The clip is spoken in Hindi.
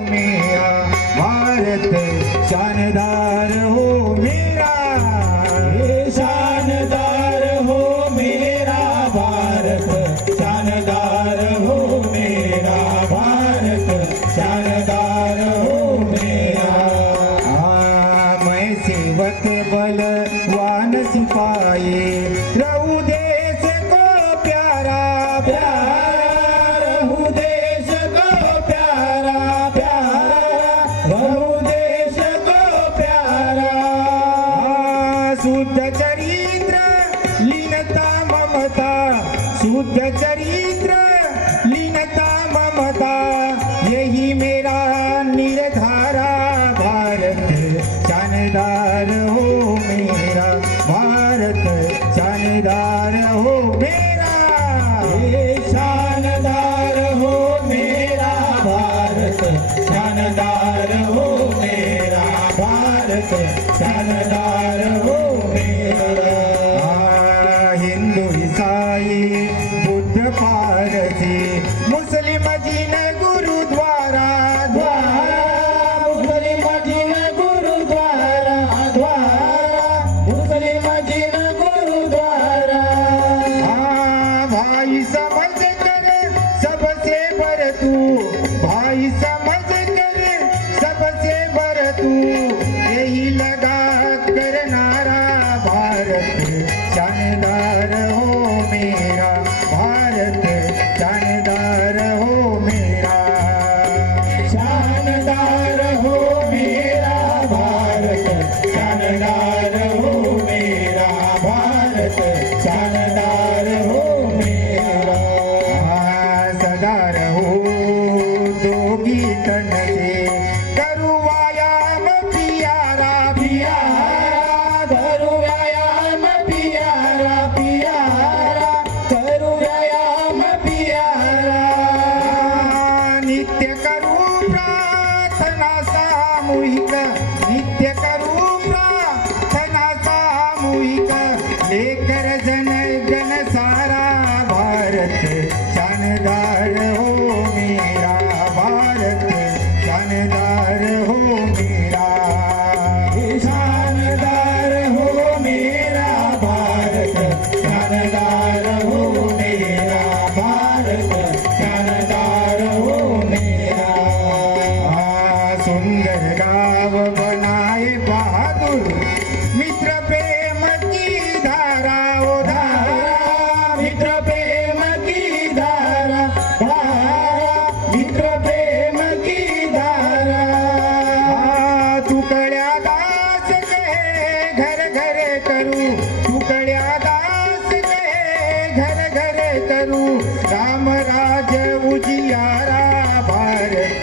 मेरा भारत शानदार हो मेरा, शानदार हो मेरा भारत, शानदार हो मेरा भारत, शानदार हो मेरा। मैं सेवक बलवान सिपाही रहूं देश को प्यारा प्यारा, रहूं देश को प्यारा प्यारा, रहूं देश को प्यारा। शुद्ध चरित्र लीनता ममता, शुद्ध चरित्र लीनता ममता, यही मेरा निर्धारा। भारत शानदार हो मेरा, भारत शानदार हो मेरा, शानदार हो मेरा भारत, शानदार हो मेरा भारत, शानदार हो मेरा। हिंदू ईसाई बुद्ध पारसी मुस्लिम जिन गुरुद्वारा द्वारा, मुस्लिम जिन गुरुद्वारा द्वारा, मुस्लिम जिन गुरुद्वारा। भाई समझ कर सबसे बर तू, भाई समझ कर सबसे बर तू, यही लगा कर नारा। भारत शानदार हो मेरा, भारत शानदार हो मेरा, शानदार हो मेरा भारत, शानदार हो मेरा भारत, शानदार हो मेरा। सदा रहो दोगी तन से करू व्यायाम प्यारा प्यारा, करू व्यायाम प्यारा प्यारा, करू व्यायाम प्यारा। नित्य करू प्रार्थना सामूहिक, नित्य करू प्रार्थना सामूहिक, लेकर जन गण सारा। भारत शानदार हो मेरा, भारत शानदार हो मेरा, शानदार हो मेरा भारत, शानदार हो मेरा भारत, शानदार हो मेरा। सुंदर गाँव बनाए बहादुर, मित्र प्रेम की धारा ओ धारा, मित्र प्रेम की धारा धारा, मित्र प्रेम की धारा। तुकड्या दास कहे घर घर करू, तुकड्या दास कहे घर घर करू, राम राज उजियारा। भारत